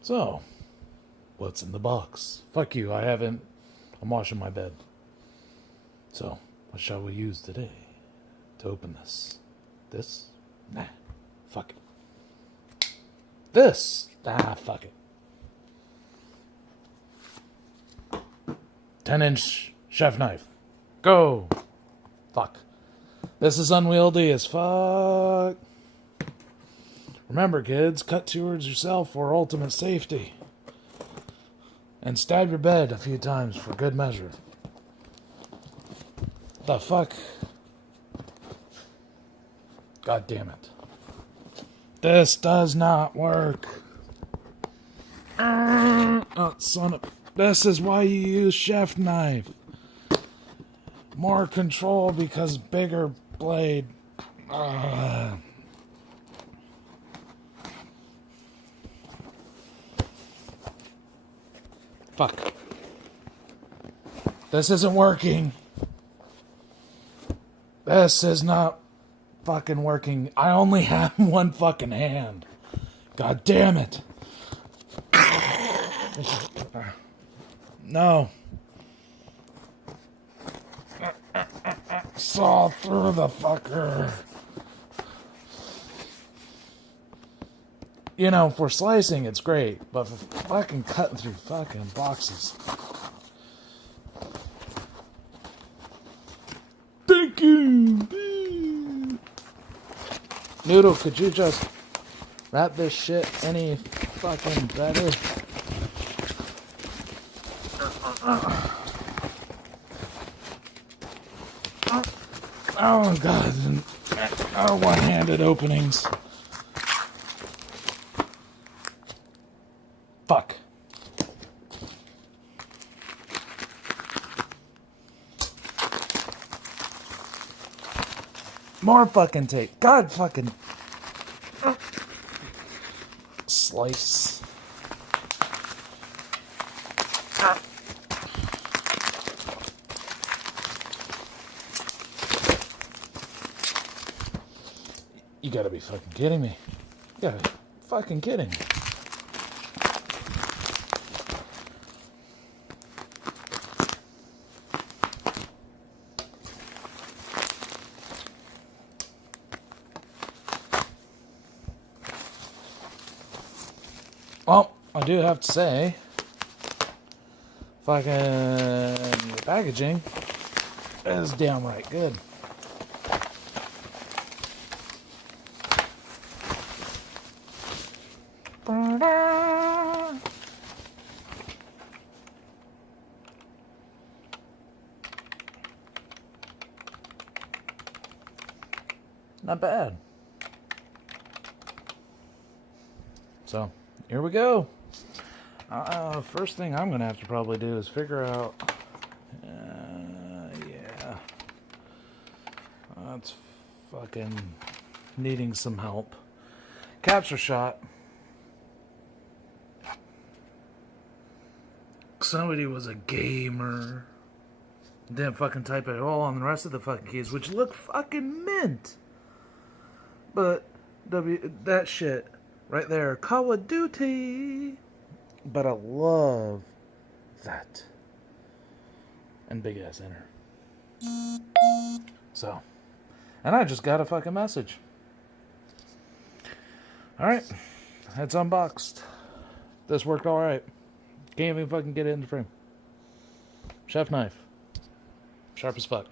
So, what's in the box? Fuck you, I'm washing my bed. So, what shall we use today to open this? This? Nah, fuck it. This? Ah, fuck it. 10-inch chef knife. Go! Fuck. This is unwieldy as fuck. Remember, kids, cut towards yourself for ultimate safety. And stab your bed a few times for good measure. The fuck? God damn it. This does not work. Oh, son of... This is why you use chef knife. More control because bigger blade. Fuck. This isn't working. This is not fucking working. I only have one fucking hand. God damn it. No. Saw through the fucker. You know, for slicing, it's great, but for fucking cutting through fucking boxes. Thank you. Noodle, could you just wrap this shit any fucking better? Oh, God. Oh, one-handed openings. Fuck. More fucking tape. God fucking... Slice. You gotta be fucking kidding me. You gotta be fucking kidding me. Well, I do have to say, fucking the packaging is downright good. Not bad. So, here we go. First thing I'm going to have to probably do is figure out... yeah. That's fucking needing some help. Capture shot. Somebody was a gamer. Didn't fucking type it at all on the rest of the fucking keys, which look fucking mint. But, that shit... right there, Call of Duty. But I love that. And big ass enter. So, and I just got a fucking message. Alright, it's unboxed. This worked alright. Can't even fucking get it in the frame. Chef knife. Sharp as fuck.